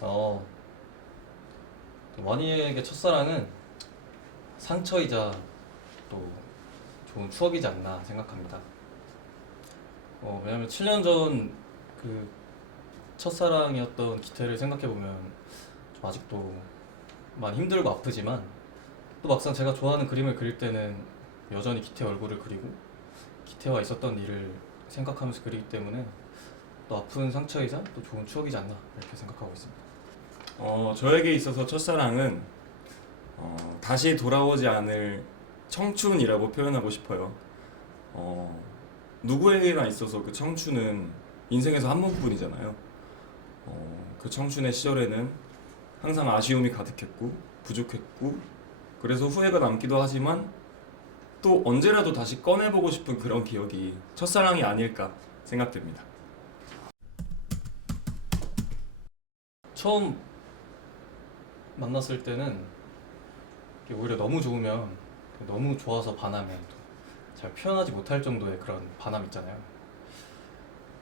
어, 원희에게 첫사랑은 상처이자 또 좋은 추억이지 않나 생각합니다. 어, 왜냐면 7년 전 그 첫사랑이었던 기태를 생각해보면 좀 아직도 많이 힘들고 아프지만 또 막상 제가 좋아하는 그림을 그릴 때는 여전히 기태 얼굴을 그리고 기태와 있었던 일을 생각하면서 그리기 때문에 또 아픈 상처이자 또 좋은 추억이지 않나 이렇게 생각하고 있습니다. 어, 저에게 있어서 첫사랑은 어, 다시 돌아오지 않을 청춘이라고 표현하고 싶어요. 어, 누구에게나 있어서 그 청춘은 인생에서 한 번뿐이잖아요. 어, 그 청춘의 시절에는 항상 아쉬움이 가득했고 부족했고 그래서 후회가 남기도 하지만 또 언제라도 다시 꺼내보고 싶은 그런 기억이 첫사랑이 아닐까 생각됩니다. 처음 만났을 때는 오히려 너무 좋으면 너무 좋아서 반하면 또잘 표현하지 못할 정도의 그런 반함 있잖아요.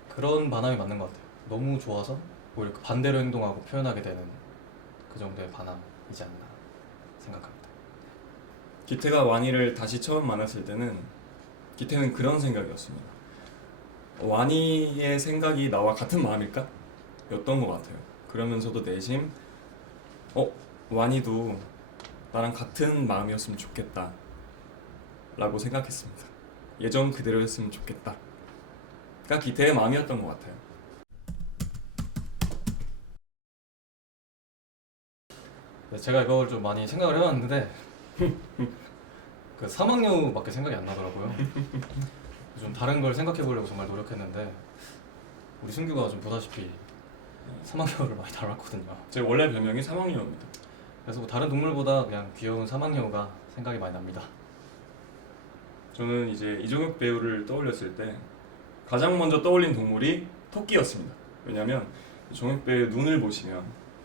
그런 반함이 맞는 것 같아요. 너무 좋아서 오히려 그 반대로 행동하고 표현하게 되는 그 정도의 반함이지 않나 생각합니다. 기태가 와니를 다시 처음 만났을 때는 기태는 그런 생각이었습니다. 와니의 생각이 나와 같은 마음일까? 였던 것 같아요. 그러면서도 내심 어 와니도 나랑 같은 마음이었으면 좋겠다 라고 생각했습니다. 예전 그대로였으면 좋겠다. 가 기태의 마음이었던 것 같아요. 네, 제가 이걸 좀 많이 생각을 해봤는데 그 사막여우밖에 생각이 안 나더라고요. 좀 다른 걸 생각해 보려고 정말 노력했는데 우리 승규가 좀 보다시피 사막여우를 많이 닮았거든요. 제 원래 별명이 사막여우입니다. 그래서 뭐 다른 동물보다 그냥 귀여운 사막여우가 생각이 많이 납니다. 저는 이제 이종혁 배우를 떠올렸을 때 가장 먼저 떠올린 동물이 토끼였습니다. 왜냐하면 종혁 배우의 눈을 보시면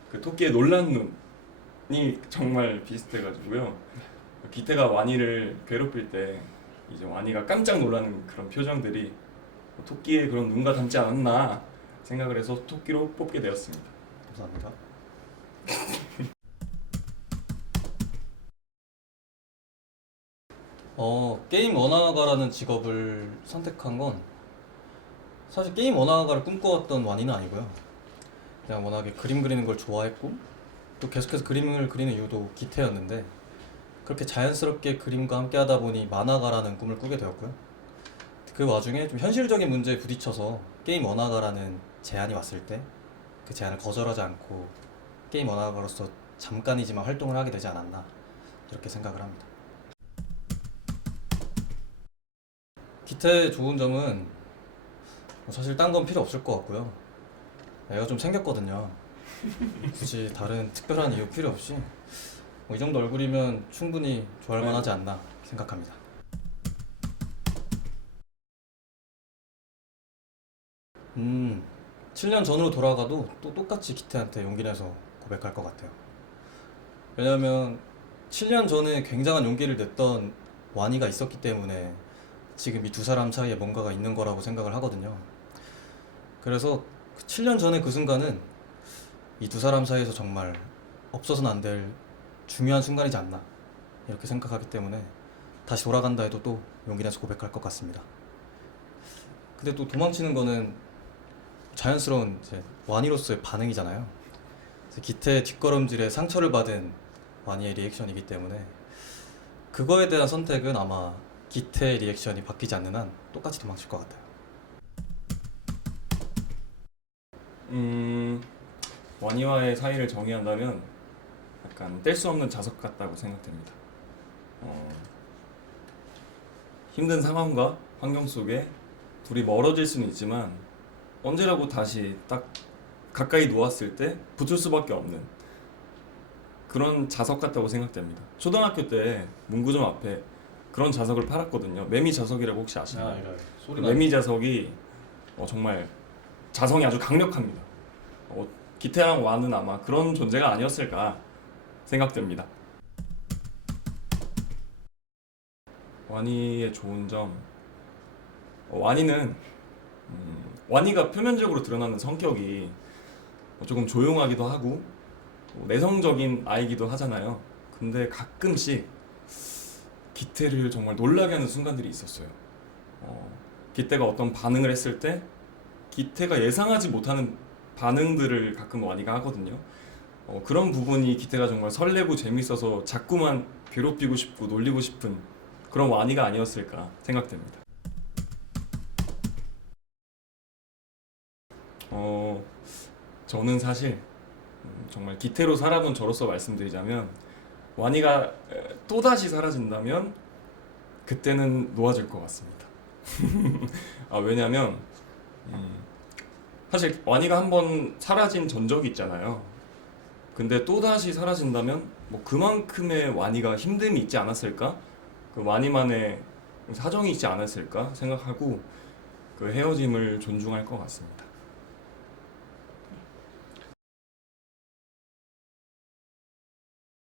그 토끼의 놀란 눈이 정말 비슷해가지고요. 기태가 와니를 괴롭힐 때 이제 와니가 깜짝 놀라는 그런 표정들이 토끼의 그런 눈과 닮지 않았나 생각을 해서 토끼로 뽑게 되었습니다. 감사합니다. 어, 게임 원화가라는 직업을 선택한 건 사실 게임 원화가를 꿈꿔왔던 완이는 아니고요. 그냥 워낙에 그림 그리는 걸 좋아했고 또 계속해서 그림을 그리는 이유도 기태였는데 그렇게 자연스럽게 그림과 함께 하다 보니 만화가라는 꿈을 꾸게 되었고요. 그 와중에 좀 현실적인 문제에 부딪혀서 게임 원화가라는 제안이 왔을 때 그 제안을 거절하지 않고 게임 원화가로서 잠깐이지만 활동을 하게 되지 않았나 이렇게 생각을 합니다. 기타의 좋은 점은 뭐 사실 딴 건 필요 없을 것 같고요. 애가 좀 생겼거든요. 굳이 다른 특별한 이유 필요 없이 뭐 이 정도 얼굴이면 충분히 좋아할 만하지 않나 생각합니다. 음, 7년 전으로 돌아가도 또 똑같이 기태한테 용기 내서 고백할 것 같아요. 왜냐면 7년 전에 굉장한 용기를 냈던 와니가 있었기 때문에 지금 이 두 사람 사이에 뭔가가 있는 거라고 생각을 하거든요. 그래서 7년 전의 그 순간은 이 두 사람 사이에서 정말 없어서는 안 될 중요한 순간이지 않나 이렇게 생각하기 때문에 다시 돌아간다 해도 또 용기 내서 고백할 것 같습니다. 근데 또 도망치는 거는 자연스러운 이제 와니로서의 반응이잖아요. 기태의 뒷걸음질에 상처를 받은 와니의 리액션이기 때문에 그거에 대한 선택은 아마 기태의 리액션이 바뀌지 않는 한 똑같이 도망칠 것 같아요. 음, 와니와의 사이를 정의한다면 약간 뗄 수 없는 자석 같다고 생각됩니다. 어, 힘든 상황과 환경 속에 둘이 멀어질 수는 있지만 언제라고 다시 딱 가까이 놓았을 때 붙을 수밖에 없는 그런 자석 같다고 생각됩니다. 초등학교 때 문구점 앞에 그런 자석을 팔았거든요. 매미 자석이라고 혹시 아시나요? 이런 매미 자석이 어, 정말 자성이 아주 강력합니다. 어, 기태랑 와는 아마 그런 존재가 아니었을까 생각됩니다. 와니의 좋은 점 어, 와니는 음, 와니가 표면적으로 드러나는 성격이 조금 조용하기도 하고 뭐 내성적인 아이기도 하잖아요. 근데 가끔씩 기태를 정말 놀라게 하는 순간들이 있었어요. 어, 기태가 어떤 반응을 했을 때 기태가 예상하지 못하는 반응들을 가끔 와니가 하거든요. 어, 그런 부분이 기태가 정말 설레고 재밌어서 자꾸만 괴롭히고 싶고 놀리고 싶은 그런 와니가 아니었을까 생각됩니다. 어, 저는 사실 음, 정말 기태로 살아본 저로서 말씀드리자면 와니가 또 다시 사라진다면 그때는 놓아줄 것 같습니다. 아 왜냐면 음, 사실 와니가 한 번 사라진 전적이 있잖아요. 근데 또 다시 사라진다면 뭐 그만큼의 와니가 힘듦이 있지 않았을까? 그 와니만의 사정이 있지 않았을까 생각하고 그 헤어짐을 존중할 것 같습니다.